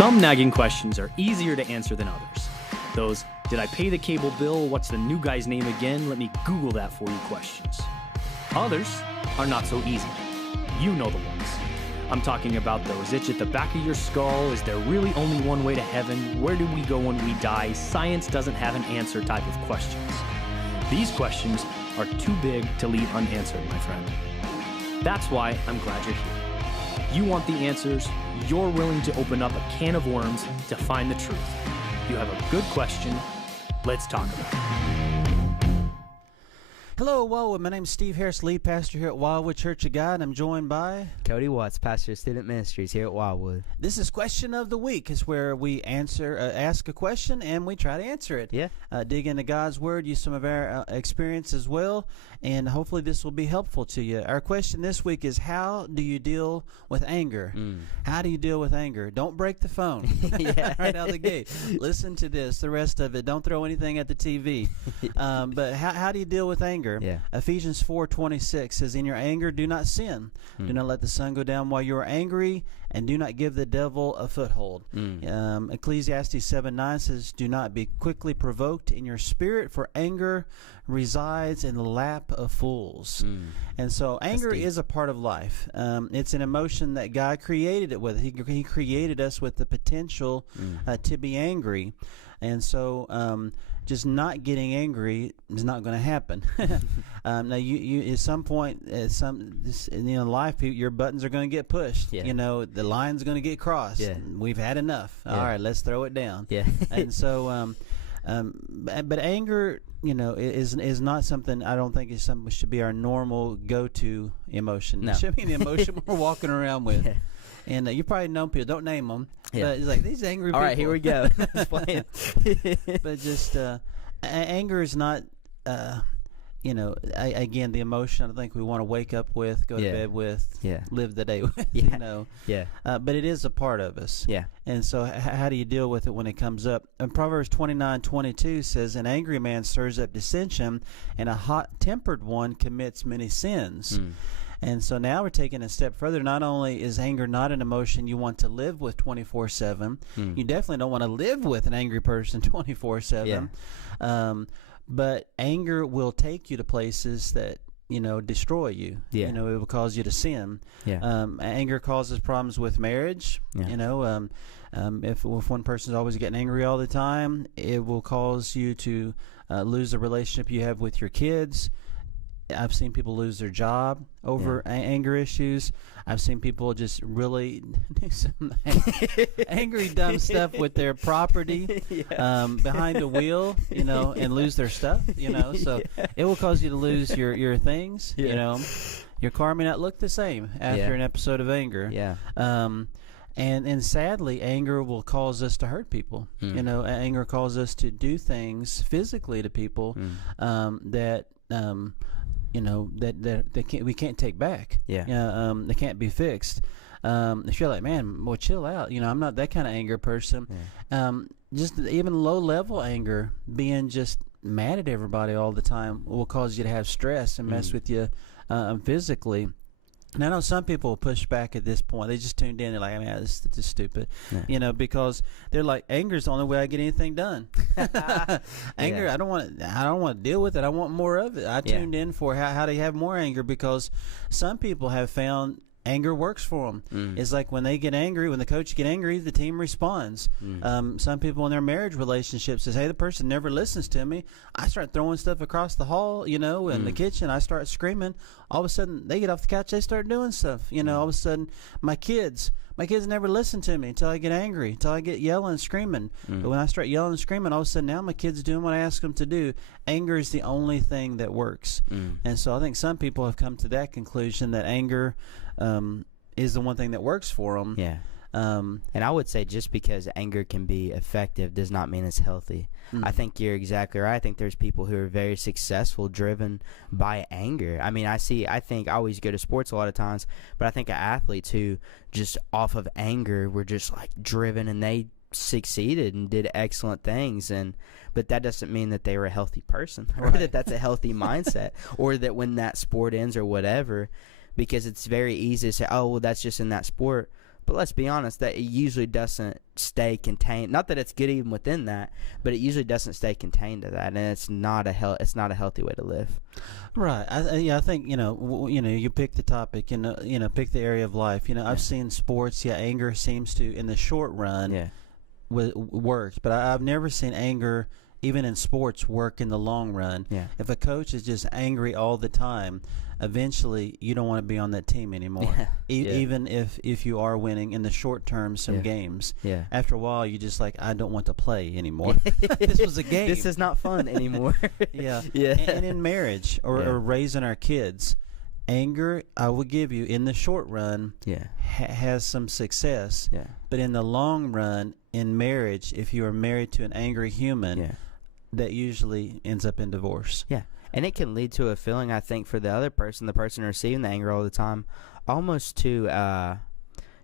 Some nagging questions are easier to answer than others. Those, did I pay the cable bill? What's the new guy's name again? Let me Google that for you questions. Others are not so easy. You know the ones. I'm talking about those itch at the back of your skull. Is there really only one way to heaven? Where do we go when we die? Science doesn't have an answer type of questions. These questions are too big to leave unanswered, my friend. That's why I'm glad you're here. You want the answers. You're willing to open up a can of worms to find the truth. You have a good question. Let's talk about it. Hello, Wildwood. My name is Steve Harris, lead pastor here at Wildwood Church of God. I'm joined by Cody Watts, pastor of student ministries here at Wildwood. This is Question of the Week. It's where we ask a question and we try to answer it. Yeah. Dig into God's Word, use some of our experience as well, and hopefully this will be helpful to you. Our question this week is, how do you deal with anger? How do you deal with anger? Don't break the phone right out the gate. Listen to this, the rest of it. Don't throw anything at the TV. But how do you deal with anger? Yeah. Ephesians 4:26 says, in your anger do not sin. Do not let the sun go down while you are angry, and do not give the devil a foothold. Ecclesiastes 7:9 says, do not be quickly provoked in your spirit, for anger resides in the lap of fools. And so anger is a part of life. It's an emotion that God created it with. He created us with the potential to be angry. And so just not getting angry is not going to happen. Now, you at some point, in life, your buttons are going to get pushed. Yeah. You know, the line's going to get crossed. Yeah. We've had enough. Yeah. All right, let's throw it down. Yeah. And so, but anger, is not something, I don't think it's something that should be our normal go-to emotion. No. It should be an emotion we're walking around with. Yeah. And you probably know people, don't name them, Yeah. but it's like these angry people. All right, here we go. Explain it. But just anger is not, again, the emotion I think we want to wake up with, go to Yeah. bed with, Yeah. live the day with, Yeah. Yeah. But it is a part of us. Yeah. And so how do you deal with it when it comes up? And Proverbs 29:22 says, an angry man stirs up dissension, and a hot-tempered one commits many sins. And so now we're taking a step further. Not only is anger not an emotion you want to live with 24/7, you definitely don't want to live with an angry person 24/7. But anger will take you to places that, destroy you. Yeah. It will cause you to sin. Yeah. Anger causes problems with marriage. Yeah. If one person's always getting angry all the time, it will cause you to lose the relationship you have with your kids. I've seen people lose their job over anger issues. I've seen people just really do some angry, dumb stuff with their property behind the wheel, and lose their stuff, So it will cause you to lose your things, Your car may not look the same after an episode of anger. Yeah. And sadly, anger will cause us to hurt people. Anger causes us to do things physically to people that we can't take back. They can't be fixed. If you're like, man, well, chill out. I'm not that kind of anger person. Just even low level anger, being just mad at everybody all the time, will cause you to have stress and mess with you physically. And I know some people push back at this point. They just tuned in. They're like, man, this is stupid, because they're like, anger is the only way I get anything done. Anger, I don't want to deal with it. I want more of it. I tuned in for how to have more anger, because some people have found anger works for them. It's like when they get angry, when the coach get angry, the team responds. Some people in their marriage relationships says, hey, the person never listens to me. I start throwing stuff across the hall, in the kitchen. I start screaming. All of a sudden, they get off the couch. They start doing stuff. All of a sudden, my kids never listen to me until I get angry, until I get yelling and screaming. But when I start yelling and screaming, all of a sudden now my kids doing what I ask them to do. Anger is the only thing that works. And so I think some people have come to that conclusion that anger is the one thing that works for them. Yeah. And I would say just because anger can be effective does not mean it's healthy. I think you're exactly right. I think there's people who are very successful driven by anger. I mean, I always go to sports a lot of times, but I think of athletes who just off of anger were just like driven, and they succeeded and did excellent things, but that doesn't mean that they were a healthy person, or that that's a healthy mindset, or that when that sport ends or whatever, because it's very easy to say, oh, well, that's just in that sport. But let's be honest, that it usually doesn't stay contained. Not that it's good even within that, but it usually doesn't stay contained to that, and it's not a healthy way to live. Right. I think you pick the topic, pick the area of life. I've seen sports. Yeah, anger seems to, in the short run, works, but I've never seen anger, even in sports, work in the long run. Yeah. If a coach is just angry all the time, eventually you don't want to be on that team anymore. Even if you are winning in the short term some games. Yeah. After a while, you just like, I don't want to play anymore. This was a game. This is not fun anymore. Yeah. Yeah. And in marriage or raising our kids, anger, I will give you, in the short run, has some success. Yeah. But in the long run, in marriage, if you are married to an angry human, that usually ends up in divorce. Yeah. And it can lead to a feeling, I think, for the other person, the person receiving the anger all the time, almost to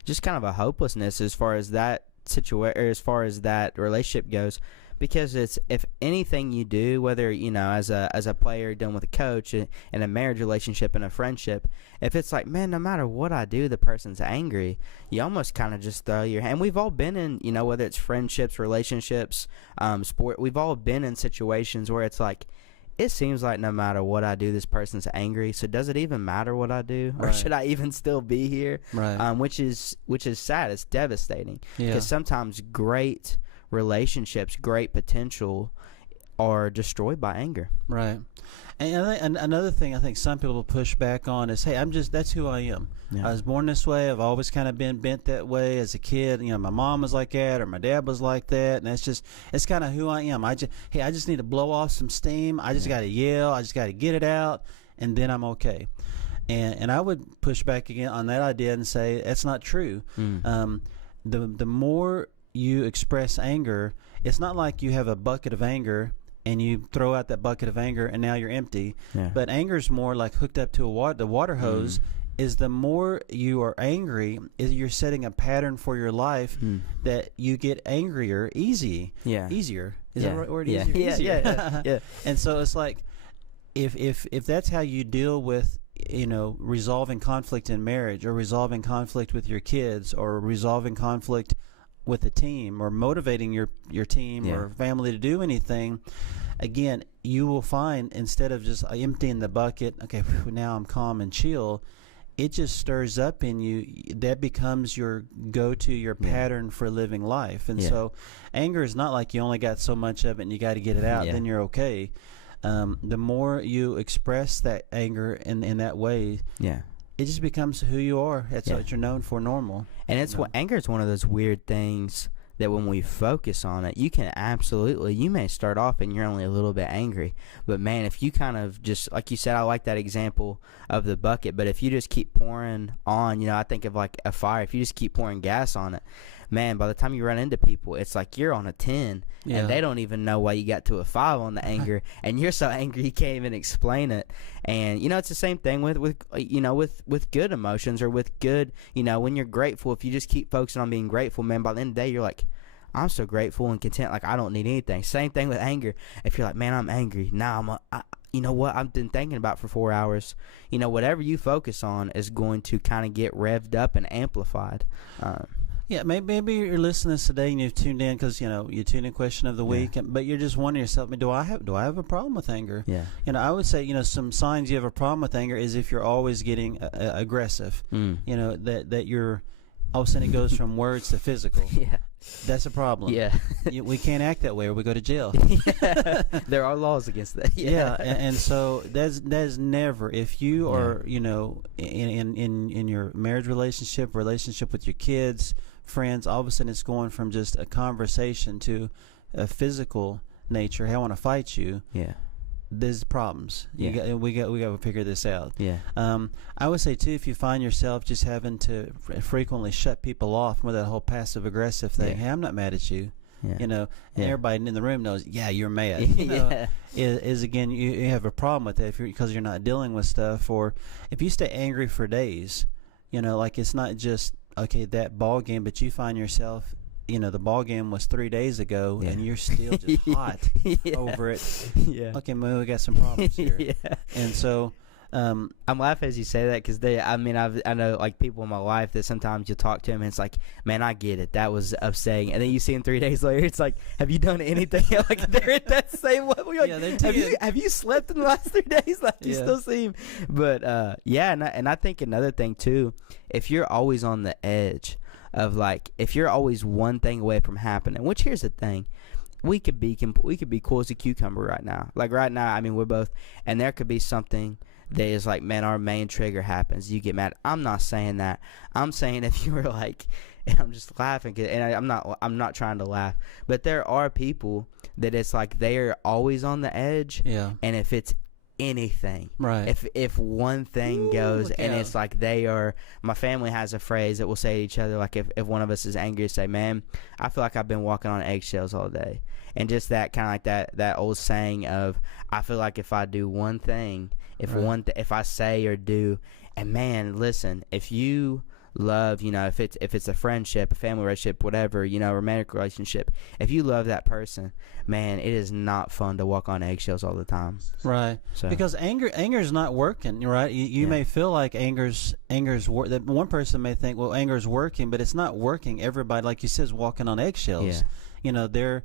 just kind of a hopelessness as far as that as far as that relationship goes. Because it's, if anything you do, whether, as a player dealing with a coach, in a marriage relationship, in a friendship, if it's like, man, no matter what I do, the person's angry, you almost kind of just throw your hand. We've all been in, whether it's friendships, relationships, sport, we've all been in situations where it's like, it seems like no matter what I do, this person's angry. So does it even matter what I do, or should I even still be here? Right. Which is sad. It's devastating. Yeah. Because sometimes great relationships, great potential, are destroyed by anger. Right. And another thing I think some people push back on is, hey, that's who I am. Yeah. I was born this way. I've always kind of been bent that way as a kid. My mom was like that, or my dad was like that, and it's kind of who I am. I just need to blow off some steam. I just got to yell. I just got to get it out, and then I'm okay. And I would push back again on that idea and say that's not true. The more you express anger, it's not like you have a bucket of anger and you throw out that bucket of anger and now you're empty. Yeah. But anger is more like hooked up to the water hose. Is the more you are angry, you're setting a pattern for your life that you get angrier easier. Is that the right word? Easier. Yeah. And so it's like, if that's how you deal with resolving conflict in marriage, or resolving conflict with your kids, or resolving conflict with a team, or motivating your team or family to do anything, again, you will find, instead of just emptying the bucket, okay, now I'm calm and chill, it just stirs up in you. That becomes your go-to, your pattern for living life. And so anger is not like you only got so much of it and you got to get it out, then you're okay. The more you express that anger in that way, it just becomes who you are. That's what you're known for, normal. And it's anger is one of those weird things that when we focus on it, you may start off and you're only a little bit angry. But man, if you kind of just, like you said, I like that example of the bucket, but if you just keep pouring on, I think of like a fire, if you just keep pouring gas on it, man, by the time you run into people, it's like you're on a 10 and they don't even know why you got to a 5 on the anger, and you're so angry you can't even explain it. And it's the same thing with good emotions, or with good, when you're grateful. If you just keep focusing on being grateful, man, by the end of the day you're like, I'm so grateful and content, like I don't need anything. Same thing with anger. If you're like, man, I'm angry, now you know what I've been thinking about for 4 hours, whatever you focus on is going to kind of get revved up and amplified. Yeah, maybe you're listening to this today and you've tuned in because you tuned in question of the week, but you're just wondering yourself, do I have a problem with anger? Yeah. I would say some signs you have a problem with anger is if you're always getting aggressive. That you're, all of a sudden it goes from words to physical. Yeah. That's a problem. Yeah. We can't act that way or we go to jail. There are laws against that. Yeah. And so that's never, if you are, in your marriage relationship with your kids, friends, all of a sudden it's going from just a conversation to a physical nature. Hey, I want to fight you. Yeah. There's problems. We got to figure this out. Yeah. I would say too, if you find yourself just having to frequently shut people off with that whole passive aggressive thing, hey, I'm not mad at you. And everybody in the room knows, you're mad. Is again, you have a problem with that because you're not dealing with stuff, or if you stay angry for days, like it's not just that ball game, but you find yourself, the ball game was 3 days ago and you're still just hot over it. Okay, maybe we got some problems here. And so I'm laughing as you say that because I know like people in my life that sometimes you'll talk to them and it's like, man, I get it. That was upsetting. And then you see them 3 days later, it's like, have you done anything? Like they're at that same level. You're like, have you slept in the last 3 days? Like you still see them. But and I think another thing too, if you're always on the edge of like, if you're always one thing away from happening, which here's the thing. We could be cool as a cucumber right now. Like right now, I mean, we're both, and there could be something that is like, man, our main trigger happens. You get mad. I'm not saying that. I'm saying if you were like, and I'm just laughing, and I'm not trying to laugh, but there are people that it's like they are always on the edge. Yeah. And if it's anything, right, if one thing goes and it's like they are, my family has a phrase that we'll say to each other, like if one of us is angry, say, man, I feel like I've been walking on eggshells all day. And just that kind of like that old saying of, I feel like if I do one thing, if I say or do, and man, listen, if you love, if it's a friendship, a family relationship, whatever, romantic relationship, if you love that person, man, it is not fun to walk on eggshells all the time. Right. So. Because anger is not working, right? You may feel like anger's that one person may think, well, anger's working, but it's not working. Everybody, like you said, is walking on eggshells. Yeah.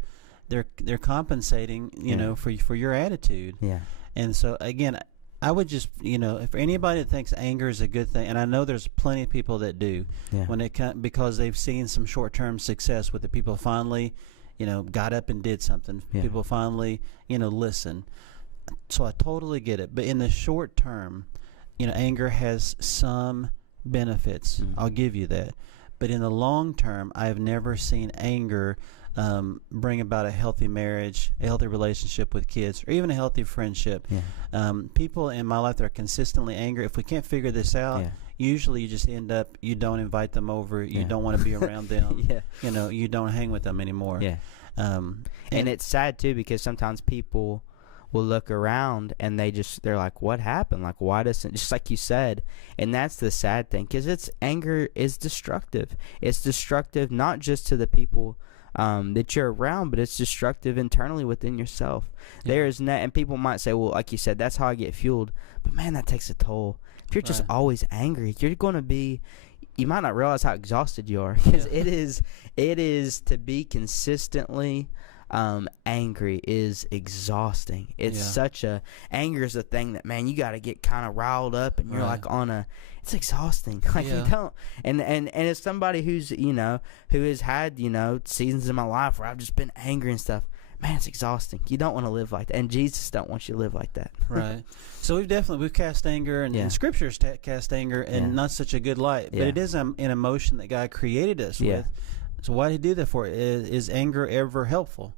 They're compensating, for your attitude. Yeah. And so again, I would just, if anybody that thinks anger is a good thing, and I know there's plenty of people that do, because they've seen some short-term success with it. People finally, got up and did something. Yeah. People finally, listen. So I totally get it. But in the short term, anger has some benefits. Mm-hmm. I'll give you that. But in the long term, I have never seen anger bring about a healthy marriage, a healthy relationship with kids, or even a healthy friendship. Yeah. People in my life that are consistently angry, if we can't figure this out, usually you just end up, you don't invite them over, you don't want to be around them, you don't hang with them anymore. Yeah. And it's sad too, because sometimes people will look around and they're like, what happened? Like, why doesn't, just like you said, and that's the sad thing, because anger is destructive. It's destructive not just to the people that you're around, but it's destructive internally within yourself. Yeah. And people might say, well, like you said, that's how I get fueled, but man, that takes a toll. If you're just always angry, you're going to be, you might not realize how exhausted you are, because it is to be consistently angry is exhausting. It's anger is a thing that, man, you got to get kind of riled up, and you're like it's exhausting. Like you don't, and as somebody who's, who has had, seasons in my life where I've just been angry and stuff, man, it's exhausting. You don't want to live like that, and Jesus don't want you to live like that. Right. So we've cast anger, and Scripture's cast anger in not such a good light, but it is an emotion that God created us with. So why did He do that for? Is anger ever helpful?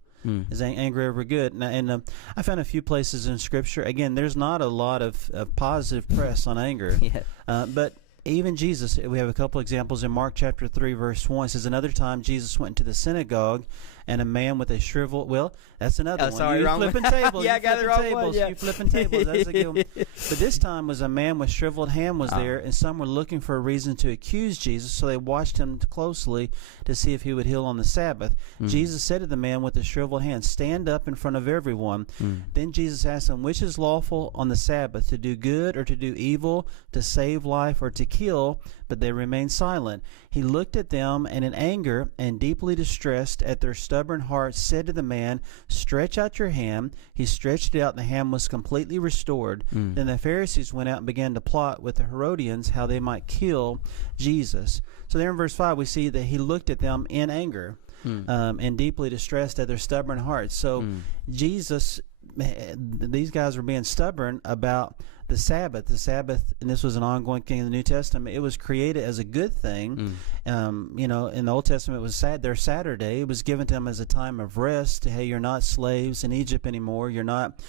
Is anger ever good? And I found a few places in Scripture. Again, there's not a lot of positive press on anger. But even Jesus, we have a couple examples in Mark chapter 3, verse 1. It says, another time Jesus went into the synagogue, and a man with a shriveled... Well, that's another one. Sorry, wrong flipping tables. I got the wrong one. You flipping tables. That's a good one. But this time was a man with shriveled hand was there, and some were looking for a reason to accuse Jesus, so they watched him closely to see if he would heal on the Sabbath. Jesus said to the man with the shriveled hand, stand up in front of everyone. Then Jesus asked him, which is lawful on the Sabbath, to do good or to do evil, to save life or to kill? But they remained silent. He looked at them, and in anger and deeply distressed at their stubborn hearts, said to the man, stretch out your hand. He stretched it out, and the hand was completely restored. Then the Pharisees went out and began to plot with the Herodians how they might kill Jesus. So there in verse 5, we see that he looked at them in anger and deeply distressed at their stubborn hearts. So Jesus, these guys were being stubborn about the Sabbath, and this was an ongoing thing in the New Testament. It was created as a good thing. In the Old Testament, it was their Saturday. It was given to them as a time of rest. Hey, you're not slaves in Egypt anymore. You're not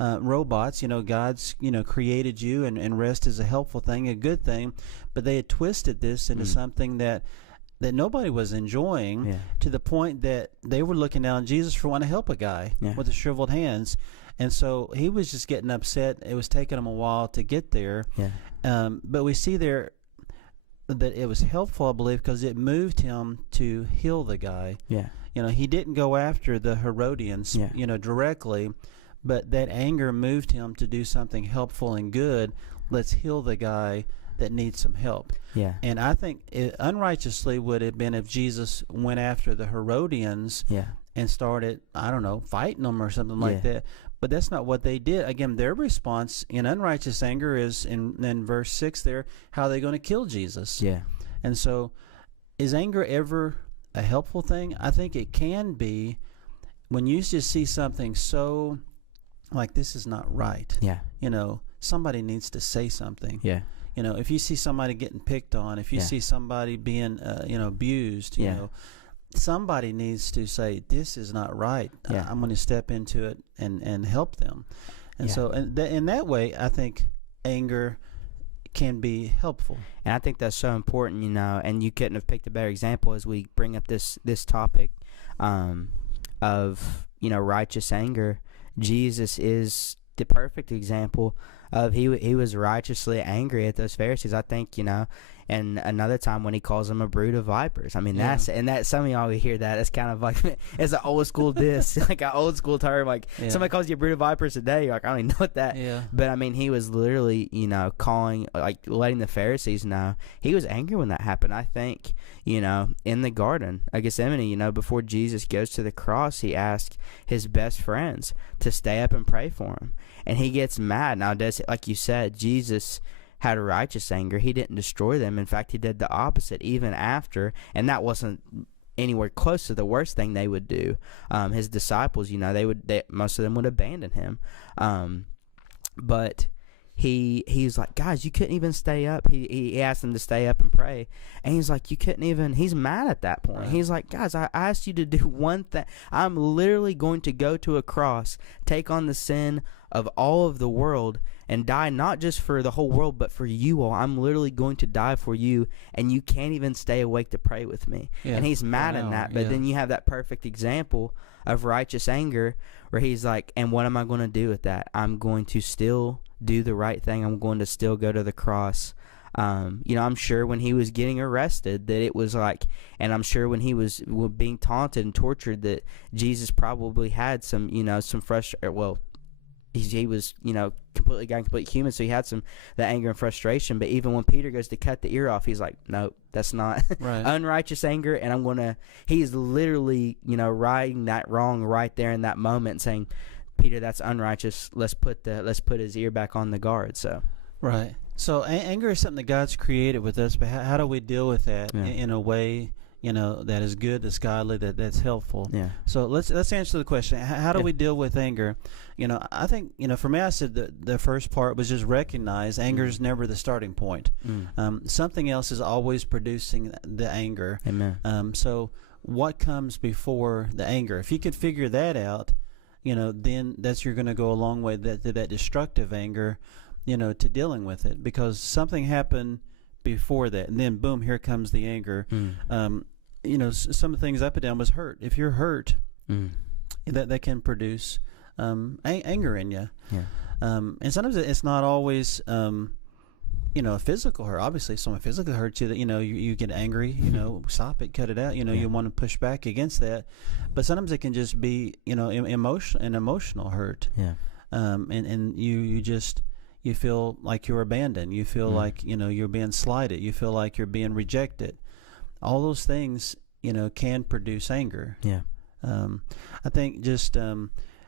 robots. God's created you, and rest is a helpful thing, a good thing. But they had twisted this into something that nobody was enjoying, to the point that they were looking down on Jesus for wanting to help a guy with the shriveled hands. And so he was just getting upset. It was taking him a while to get there. But we see there that it was helpful, I believe, because it moved him to heal the guy. He didn't go after the Herodians, directly, but that anger moved him to do something helpful and good. Let's heal the guy that needs some help. Yeah. And I think it unrighteously would have been if Jesus went after the Herodians and started, I don't know, fighting them or something like that. But that's not what they did. Again, their response in unrighteous anger is in verse 6 there, how are they going to kill Jesus? Yeah. And so is anger ever a helpful thing? I think it can be when you just see something so like this is not right. Yeah. You know, somebody needs to say something. Yeah. You know, if you see somebody getting picked on, if you see somebody being, abused, you know, somebody needs to say, this is not right. I'm going to step into it and help them. And so in that way, I think anger can be helpful. And I think that's so important, you know, and you couldn't have picked a better example as we bring up this topic of, you know, righteous anger. Jesus is the perfect example of he was righteously angry at those Pharisees. I think, you know, and another time when he calls them a brood of vipers. I mean, that some of y'all hear that. It's kind of like, it's an old school diss, like an old school term. Like somebody calls you a brood of vipers today, you're like, I don't even know what that. Yeah. But I mean, he was literally, you know, letting the Pharisees know he was angry when that happened. I think, you know, in the Garden of Gethsemane, you know, before Jesus goes to the cross, he asked his best friends to stay up and pray for him. And he gets mad. Now, like you said, Jesus had righteous anger. He didn't destroy them. In fact, he did the opposite even after, and that wasn't anywhere close to the worst thing they would do. His disciples, you know, most of them would abandon him. But he's like, guys, you couldn't even stay up. He asked them to stay up and pray, and he's like, you couldn't even. He's mad at that point. Right. He's like, guys, I asked you to do one thing. I'm literally going to go to a cross, take on the sin of all of the world, and die not just for the whole world, but for you all. I'm literally going to die for you, and you can't even stay awake to pray with me. Yeah, and he's mad at that. But then you have that perfect example of righteous anger where he's like, and what am I going to do with that? I'm going to still do the right thing. I'm going to still go to the cross. You know, I'm sure when he was getting arrested that it was like, and I'm sure when he was being taunted and tortured that Jesus probably had some, you know, some frustration. Well, he was, you know, completely human, so he had that anger and frustration. But even when Peter goes to cut the ear off, he's like, nope, that's not unrighteous anger, and he's literally, you know, righting that wrong right there in that moment, saying, Peter, that's unrighteous. Let's put his ear back on the guard. So right. So anger is something that God's created with us, but how do we deal with that in a way, you know, that is good, that's godly, that's helpful? Yeah. So let's answer the question. How do we deal with anger? You know, I think, you know, for me, I said the first part was just recognize anger is never the starting point. Something else is always producing the anger. Amen. So what comes before the anger? If you could figure that out, you know, then you're going to go a long way to that destructive anger, you know, to dealing with it, because something happened before that, and then boom, here comes the anger. You know, some of the things I put down was hurt. If you're hurt, that can produce anger in you. Yeah. And sometimes it's not always, you know, a physical hurt. Obviously, if someone physically hurts you, that, you know, you get angry, you know, stop it, cut it out. You know, you want to push back against that. But sometimes it can just be, you know, emotional hurt. Yeah. And you feel like you're abandoned. You feel like, you know, you're being slighted. You feel like you're being rejected. All those things, you know, can produce anger. Yeah. I think just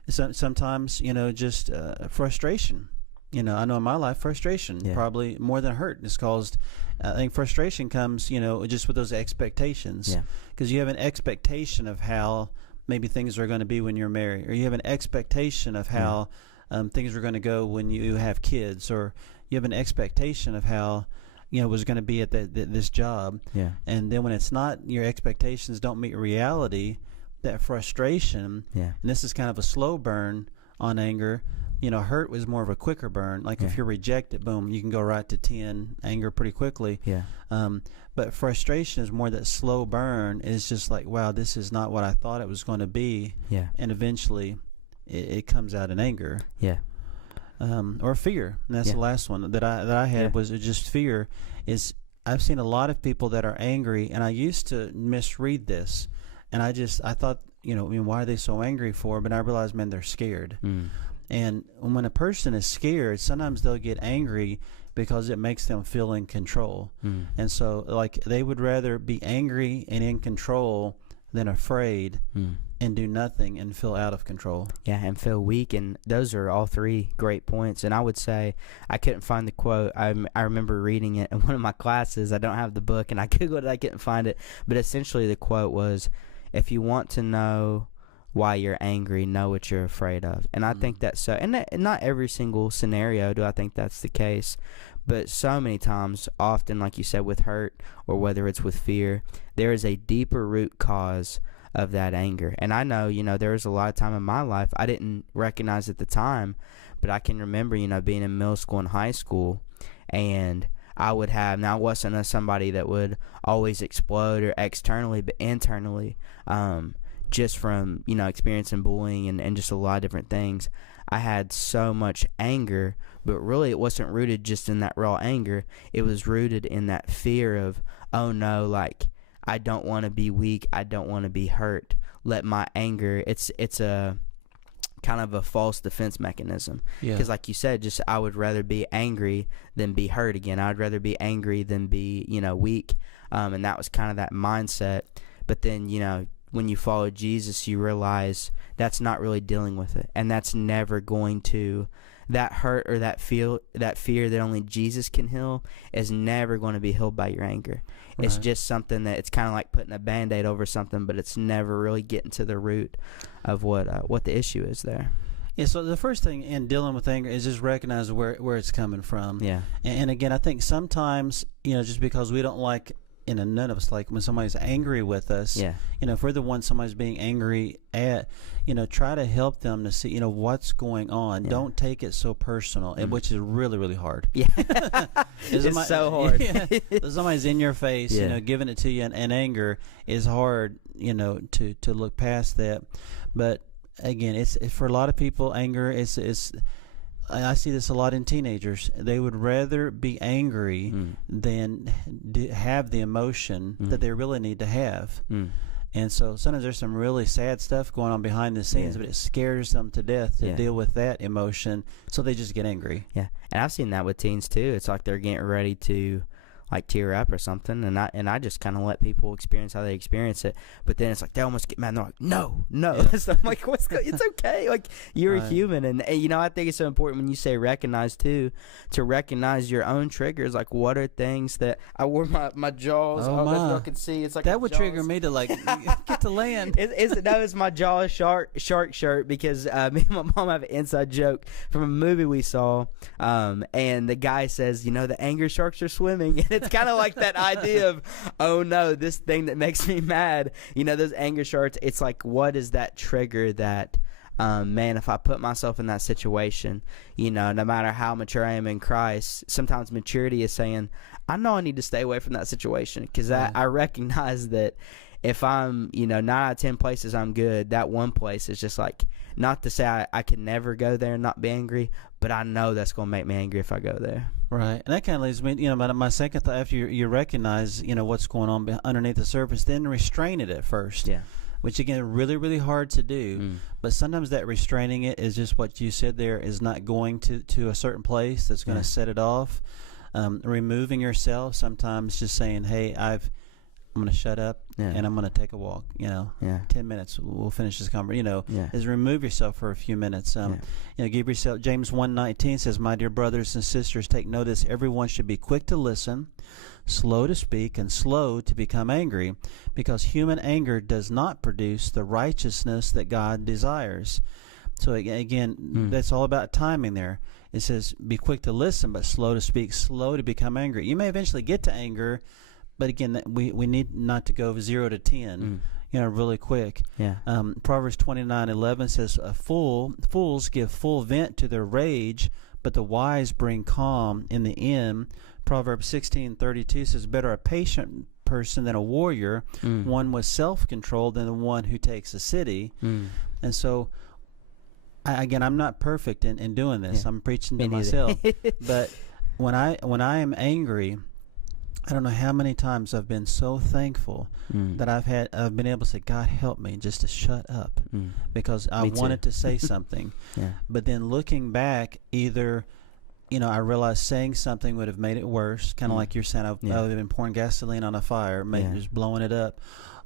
sometimes, you know, just frustration. You know, I know in my life, frustration probably more than hurt is caused. I think frustration comes, you know, just with those expectations. Yeah. Because you have an expectation of how maybe things are going to be when you're married, or you have an expectation of how things are going to go when you have kids, or you have an expectation of how, you know, it was going to be at this job. Yeah. And then when it's not, your expectations don't meet reality, that frustration, and this is kind of a slow burn on anger. You know, hurt was more of a quicker burn. Like if you're rejected, boom, you can go right to 10, anger pretty quickly. Yeah. But frustration is more that slow burn. It's just like, wow, this is not what I thought it was going to be. Yeah. And eventually it comes out in anger. Yeah. Or fear. And that's the last one that I had was just fear. Is I've seen a lot of people that are angry, and I used to misread this, and I thought, you know, I mean, why are they so angry for? But I realized, man, they're scared. And when a person is scared, sometimes they'll get angry because it makes them feel in control. And so, like, they would rather be angry and in control than afraid and do nothing and feel out of control. Yeah, and feel weak. And those are all three great points. And I would say, I couldn't find the quote. I remember reading it in one of my classes. I don't have the book, and I Googled it. I couldn't find it. But essentially the quote was, if you want to know why you're angry, know what you're afraid of. And I think that's so. And not every single scenario do I think that's the case. But so many times, often, like you said, with hurt or whether it's with fear, there is a deeper root cause of that anger. And I know, there was a lot of time in my life I didn't recognize at the time, but I can remember, being in middle school and high school, and I would have, now I wasn't somebody that would always explode or externally, but internally, just from, experiencing bullying and just a lot of different things. I had so much anger, but really it wasn't rooted just in that raw anger. It was rooted in that fear of, oh no, like, I don't want to be weak. I don't want to be hurt. Let my anger, it's a kind of a false defense mechanism. Because like you said, just I would rather be angry than be hurt again. I would rather be angry than be, weak. And that was kind of that mindset. But then, when you follow Jesus, you realize that's not really dealing with it. And that's never going to, that hurt or that fear that only Jesus can heal is never going to be healed by your anger. Right. It's just something that it's kind of like putting a Band-Aid over something, but it's never really getting to the root of what the issue is there. Yeah, so the first thing in dealing with anger is just recognize where it's coming from. Yeah. And again, I think sometimes, just because we don't like, none of us like when somebody's angry with us. Yeah. If we're the one somebody's being angry at, try to help them to see, what's going on. Yeah. Don't take it so personal, which is really, really hard. Yeah. It's so hard. Somebody's in your face, giving it to you in anger is hard, to look past that. But again, it's for a lot of people, anger is I see this a lot in teenagers. They would rather be angry than have the emotion that they really need to have. And so sometimes there's some really sad stuff going on behind the scenes, but it scares them to death to deal with that emotion, so they just get angry. Yeah, and I've seen that with teens too. It's like they're getting ready to like tear up or something, and I just kind of let people experience how they experience it. But then it's like they almost get mad and they're like, no. Yeah. So I'm like, it's okay, like you're a human. And I think it's so important when you say recognize too, to recognize your own triggers. Like, what are things that I wore my jaws, y'all can see, it's like that would trigger me to like get to land. It's my jaw shark shirt, because me and my mom have an inside joke from a movie we saw, and the guy says, the angry sharks are swimming. It's kind of like that idea of, oh no, this thing that makes me mad, those anger sharks. It's like, what is that trigger that, man, if I put myself in that situation, no matter how mature I am in Christ, sometimes maturity is saying, I know I need to stay away from that situation, because I recognize that if I'm, 9 out of 10 places I'm good, that one place is just like, not to say I can never go there and not be angry, but I know that's going to make me angry if I go there. Right. And that kind of leads me, my second thought, after you recognize, what's going on underneath the surface, then restrain it at first. Yeah. Which, again, really, really hard to do. But sometimes that restraining it is just what you said there, is not going to a certain place that's going to set it off. Removing yourself, sometimes just saying, hey, I'm going to shut up and I'm going to take a walk, 10 minutes, we'll finish this conversation, is remove yourself for a few minutes. Give yourself, James 1:19 says, my dear brothers and sisters, take notice, everyone should be quick to listen, slow to speak, and slow to become angry, because human anger does not produce the righteousness that God desires. So again, that's all about timing there. It says, be quick to listen, but slow to speak, slow to become angry. You may eventually get to anger, but again, we need not to go 0 to 10, really quick. Yeah. Proverbs 29:11 says, fools give full vent to their rage, but the wise bring calm in the end. Proverbs 16:32 says, better a patient person than a warrior, one with self-control than the one who takes a city. And so, I'm not perfect in doing this. I'm preaching to myself. But when I am angry, I don't know how many times I've been so thankful that I've been able to say, God help me just to shut up because I wanted to say something. Yeah. But then looking back, either, I realized saying something would have made it worse, kind of like you're saying, I would have been pouring gasoline on a fire, just blowing it up.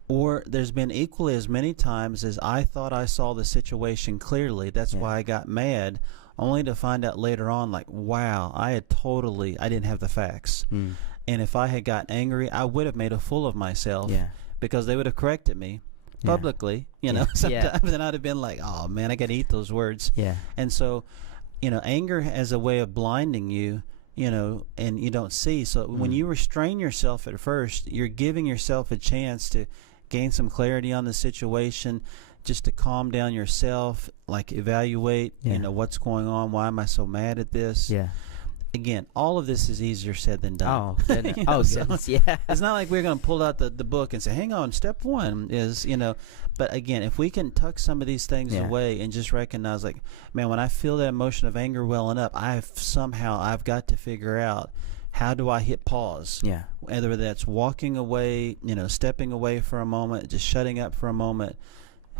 Or there's been equally as many times as I thought I saw the situation clearly. That's why I got mad, only to find out later on, like, wow, I didn't have the facts. And if I had gotten angry, I would have made a fool of myself because they would have corrected me publicly, sometimes, and I'd have been like, oh, man, I got to eat those words. Yeah. And so, anger has a way of blinding you, and you don't see. So when you restrain yourself at first, you're giving yourself a chance to gain some clarity on the situation, just to calm down yourself, like evaluate, what's going on, why am I so mad at this? Yeah. Again, all of this is easier said than done. Oh, goodness. Goodness. Yeah. It's not like we're going to pull out the book and say, hang on, step one is, but again, if we can tuck some of these things away and just recognize, like, man, when I feel that emotion of anger welling up, I've got to figure out, how do I hit pause? Yeah. Whether that's walking away, stepping away for a moment, just shutting up for a moment.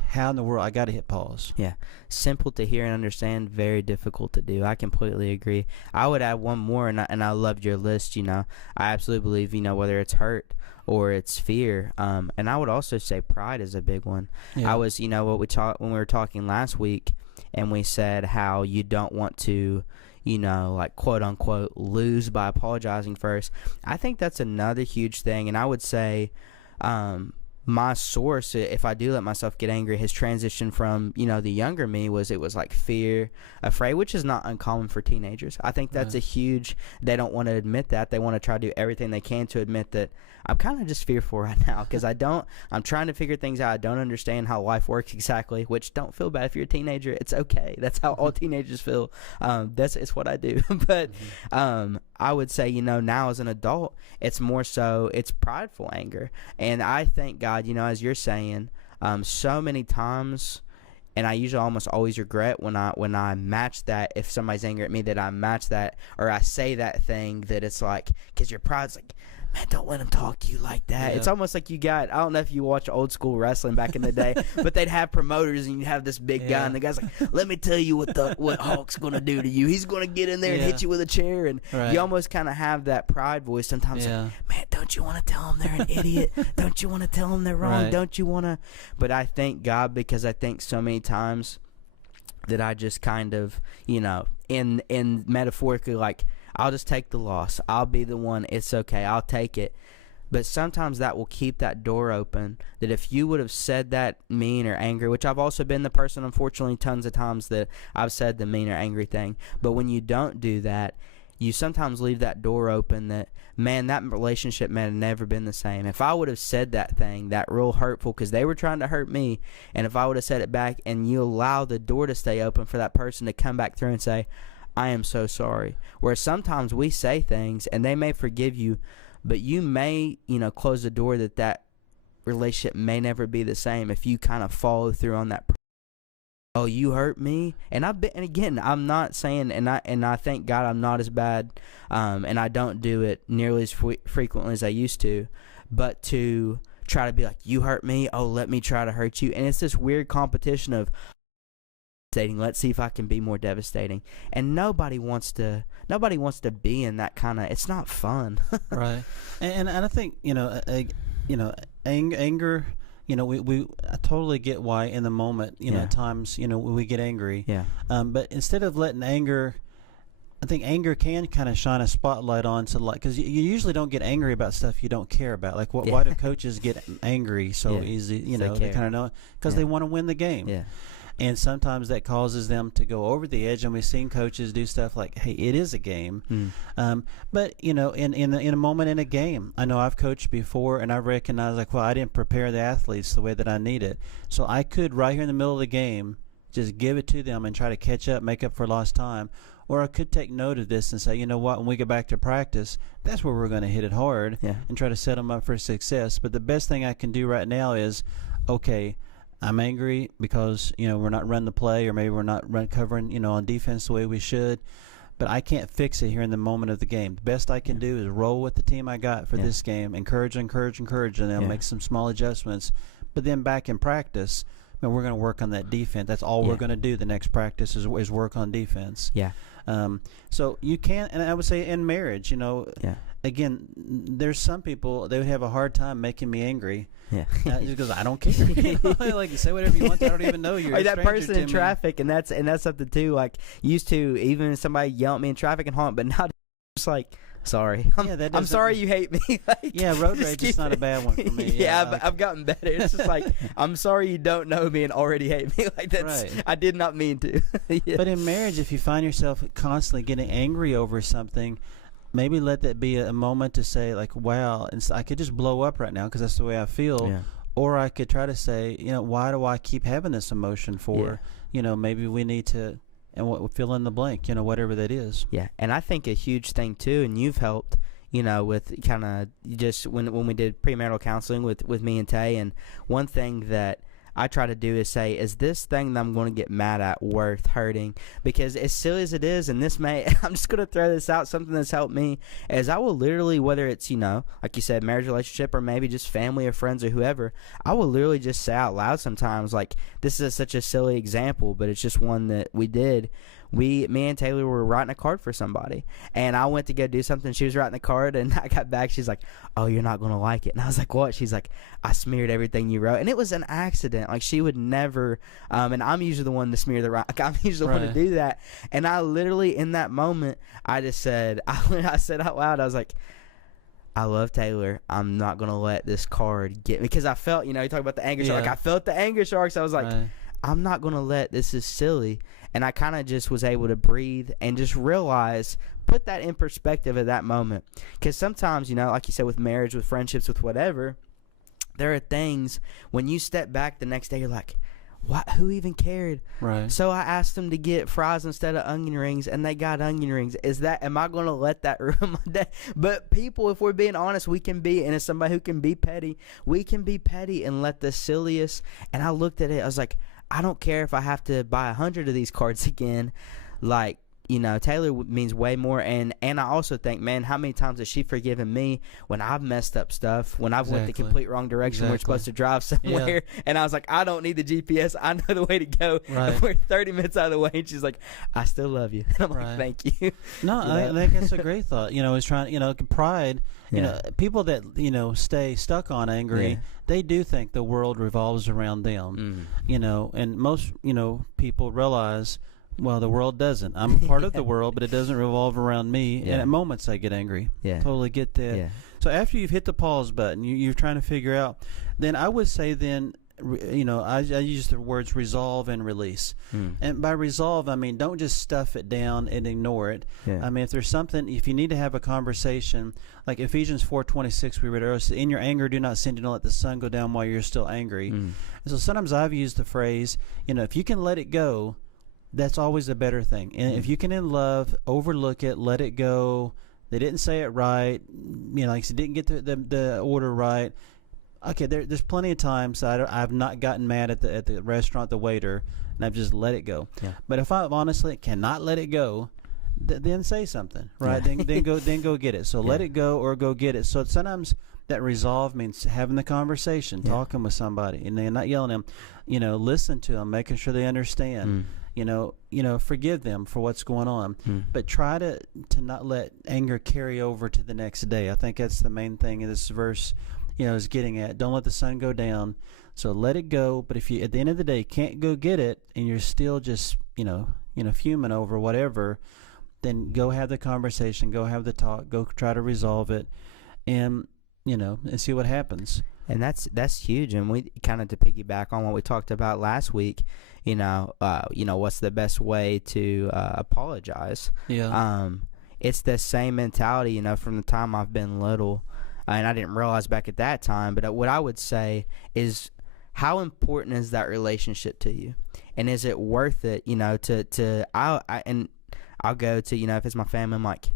How in the world I got to hit pause? Yeah. Simple to hear and understand, very difficult to do. I completely agree. I would add one more, and I loved your list. I absolutely believe, whether it's hurt or it's fear. And I would also say pride is a big one. Yeah. I was, what we talked when we were talking last week, and we said how you don't want to, like, quote unquote, lose by apologizing first. I think that's another huge thing. And I would say, my source, if I do let myself get angry, has transitioned from, the younger me it was like fear, afraid, which is not uncommon for teenagers. I think that's a huge, they don't want to admit that. They want to try to do everything they can to admit that I'm kind of just fearful right now because I'm trying to figure things out. I don't understand how life works exactly, which don't feel bad if you're a teenager. It's okay. That's how all teenagers feel. It's what I do. But I would say, now as an adult, it's more so, it's prideful anger. And I thank God, as you're saying, so many times, and I usually almost always regret when I match that, if somebody's angry at me, that I match that, or I say that thing that it's like, because your pride's like, man, don't let him talk to you like that. Yeah. It's almost like I don't know if you watch old school wrestling back in the day, but they'd have promoters and you'd have this big guy and the guy's like, let me tell you what Hulk's going to do to you. He's going to get in there and hit you with a chair. And you almost kind of have that pride voice sometimes. Like, man, don't you want to tell them they're an idiot? Don't you want to tell them they're wrong? Right. Don't you want to? But I thank God, because I think so many times that I just kind of, in metaphorically, like, I'll just take the loss. I'll be the one. It's okay. I'll take it. But sometimes that will keep that door open, that if you would have said that mean or angry, which I've also been the person, unfortunately, tons of times that I've said the mean or angry thing. But when you don't do that, you sometimes leave that door open that, man, that relationship may have never been the same. If I would have said that thing, that real hurtful, because they were trying to hurt me, and if I would have said it back, and you allow the door to stay open for that person to come back through and say, I am so sorry. Where sometimes we say things and they may forgive you, but you may, close the door that relationship may never be the same if you kind of follow through on that. Oh, you hurt me, and again, I'm not saying, and I thank God I'm not as bad, and I don't do it nearly as frequently as I used to, but to try to be like, you hurt me, oh, let me try to hurt you, and it's this weird competition of, let's see if I can be more devastating, and nobody wants to be in that kind of, it's not fun. Right. And I think anger, I totally get why in the moment, at times, when we get angry, but instead of letting anger, I think anger can kind of shine a spotlight on to, like, because you usually don't get angry about stuff you don't care about. Like, why do coaches get angry so easy? They kind of know, because they want to win the game. Yeah. And sometimes that causes them to go over the edge, and we've seen coaches do stuff like, "Hey, it is a game." But in a moment in a game, I know I've coached before, and I recognize, like, well, I didn't prepare the athletes the way that I need it, so I could right here in the middle of the game just give it to them and try to catch up, make up for lost time, or I could take note of this and say, you know what, when we get back to practice, that's where we're going to hit it hard and try to set them up for success. But the best thing I can do right now is, okay, I'm angry because, we're not running the play, or maybe we're not covering, on defense the way we should. but I can't fix it here in the moment of the game. The best I can do is roll with the team I got for this game, encourage, and then make some small adjustments. But then back in practice, we're going to work on that defense. That's all we're going to do. The next practice is work on defense. Yeah. So you can't, and I would say in marriage, again, there's some people, they would have a hard time making me angry. Yeah. Just because I don't care. Like, say whatever you want. I don't even know you're like that person in traffic, and that's something too. Like, used to, even if somebody yell at me in traffic and honk, but now it's like, sorry. I'm sorry you hate me. Like, road rage is not a bad one for me. I've gotten better. It's just like, I'm sorry you don't know me and already hate me. Like, that's right. I did not mean to. But in marriage, if you find yourself constantly getting angry over something, maybe let that be a moment to say, like, wow, I could just blow up right now because that's the way I feel. Yeah. Or I could try to say, why do I keep having this emotion for? Yeah. Maybe we need to, and fill in the blank, whatever that is. Yeah, and I think a huge thing too, and you've helped, with kind of just when we did premarital counseling with me and Tay, and one thing that I try to do is say, is this thing that I'm going to get mad at worth hurting? Because as silly as it is, and I'm just going to throw this out, something that's helped me, is I will literally, whether it's, like you said, marriage relationship, or maybe just family or friends or whoever, I will literally just say out loud sometimes, like, this is such a silly example, but it's just one that we did. Me and Taylor were writing a card for somebody, and I went to go do something. She was writing the card, and I got back. She's like, "Oh, you're not going to like it." And I was like, "What?" She's like, "I smeared everything you wrote." And it was an accident. Like, she would never, and I'm usually the one to smear the like, I'm usually the one to do that. And I literally, in that moment, I just said, I said out loud, I was like, I love Taylor. I'm not going to let this card get me. Because I felt, you talk about the anger shark. Like, I felt the anger sharks. I was like, I'm not going to let this is silly. And I kind of just was able to breathe and just realize, put that in perspective at that moment. Because sometimes, like you said, with marriage, with friendships, with whatever, there are things when you step back the next day, you're like, what? Who even cared? Right. So I asked them to get fries instead of onion rings, and they got onion rings. Am I going to let that ruin my day? But people, if we're being honest, we can be, and as somebody who can be petty, we can be petty and let the silliest. And I looked at it, I was like, I don't care if I have to buy 100 of these cards again. Like, Taylor means way more. And I also think, man, how many times has she forgiven me when I've messed up stuff, when I've went the complete wrong direction. We're supposed to drive somewhere, and I was like, I don't need the GPS. I know the way to go. Right. We're 30 minutes out of the way, and she's like, I still love you. And I'm like, thank you. No, I think that's a great thought. Is trying, pride. People that stay stuck on angry, they do think the world revolves around them. And most people realize, well, the world doesn't. I'm part of the world, but it doesn't revolve around me. And at moments I get angry. Totally get that. So after you've hit the pause button, you're trying to figure out, then I would say I use the words resolve and release. And by resolve, I mean, don't just stuff it down and ignore it. I mean, if there's something, if you need to have a conversation, like Ephesians 4:26, we read earlier, in your anger, do not sin, do not let the sun go down while you're still angry. And so sometimes I've used the phrase, if you can let it go, that's always a better thing. And if you can, in love, overlook it, let it go. They didn't say it right. Like I said, didn't get the order right. Okay, there's plenty of times I've not gotten mad at the restaurant, the waiter, and I've just let it go. But if I honestly cannot let it go, then say something, right? Then go get it. So let it go or go get it. So sometimes that resolve means having the conversation, talking with somebody, and then not yelling at them. Listen to them, making sure they understand. Forgive them for what's going on, but try to not let anger carry over to the next day. I think that's the main thing in this verse, is getting at. Don't let the sun go down. So let it go. But if you, at the end of the day, can't go get it, and you're still just, fuming over whatever, then go have the conversation, go have the talk, go try to resolve it, and and see what happens. And that's huge. And we kind of, to piggyback on what we talked about last week, what's the best way to apologize? It's the same mentality, from the time I've been little, and I didn't realize back at that time. But what I would say is, how important is that relationship to you, and is it worth it? I'll go to, if it's my family, I'm like,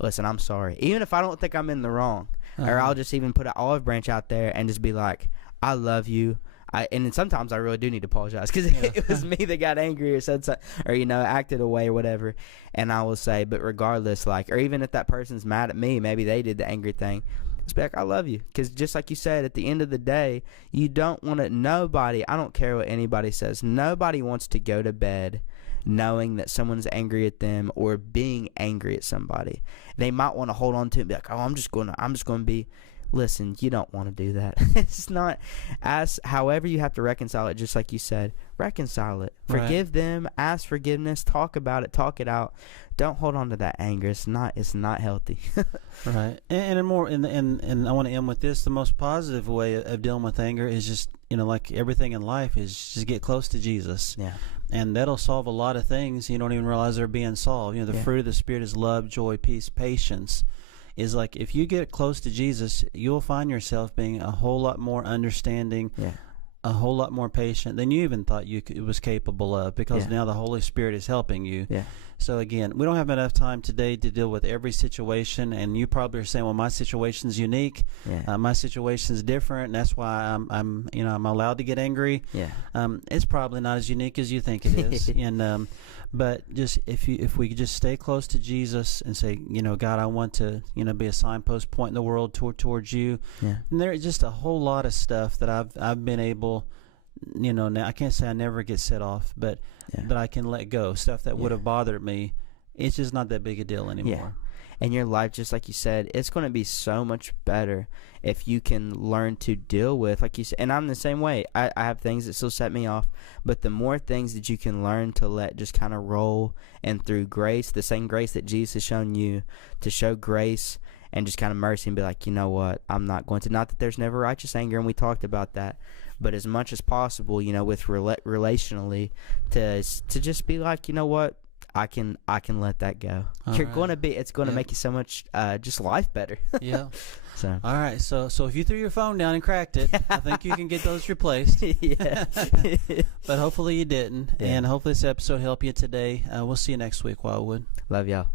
listen, I'm sorry, even if I don't think I'm in the wrong. Or I'll just even put an olive branch out there and just be like, I love you. And then sometimes I really do need to apologize because it was me that got angry or said something, or acted away or whatever. And I will say, but regardless, like, or even if that person's mad at me, maybe they did the angry thing. Just be like, I love you, because just like you said, at the end of the day, you don't want to. Nobody, I don't care what anybody says. Nobody wants to go to bed knowing that someone's angry at them or being angry at somebody. They might want to hold on to it and be like, oh, I'm just going to be. Listen, you don't want to do that. It's not, however you have to reconcile it, just like you said, reconcile it. Forgive them, ask forgiveness, talk about it, talk it out. Don't hold on to that anger. It's not healthy. Right. And more, and I want to end with this. The most positive way of dealing with anger is just, like everything in life, is just get close to Jesus. Yeah. And that'll solve a lot of things you don't even realize they're being solved. The fruit of the Spirit is love, joy, peace, patience. Is like, if you get close to Jesus, you'll find yourself being a whole lot more understanding, a whole lot more patient than you even thought you was capable of, because now the Holy Spirit is helping you. Yeah. So again, we don't have enough time today to deal with every situation, and you probably are saying, well, my situation's unique. My situation's different, and that's why I'm allowed to get angry. It's probably not as unique as you think it is. And but just if we could just stay close to Jesus and say, God, I want to be a signpost pointing the world towards you. And there's just a whole lot of stuff that I've been able, now I can't say I never get set off, but that I can let go. Stuff that would have bothered me, it's just not that big a deal anymore. And your life, just like you said, it's going to be so much better if you can learn to deal with, like you said. And I'm the same way. I have things that still set me off, but the more things that you can learn to let just kind of roll, and through grace, the same grace that Jesus has shown you, to show grace and just kind of mercy and be like, you know what, I'm not going to. Not that there's never righteous anger, and we talked about that, but as much as possible, with relationally, to just be like, you know what, I can let that go. It's going to make you so much just life better. So all right, so if you threw your phone down and cracked it, I think you can get those replaced. But hopefully you didn't, and hopefully this episode helped you today. We'll see you next week, Wildwood. Love y'all.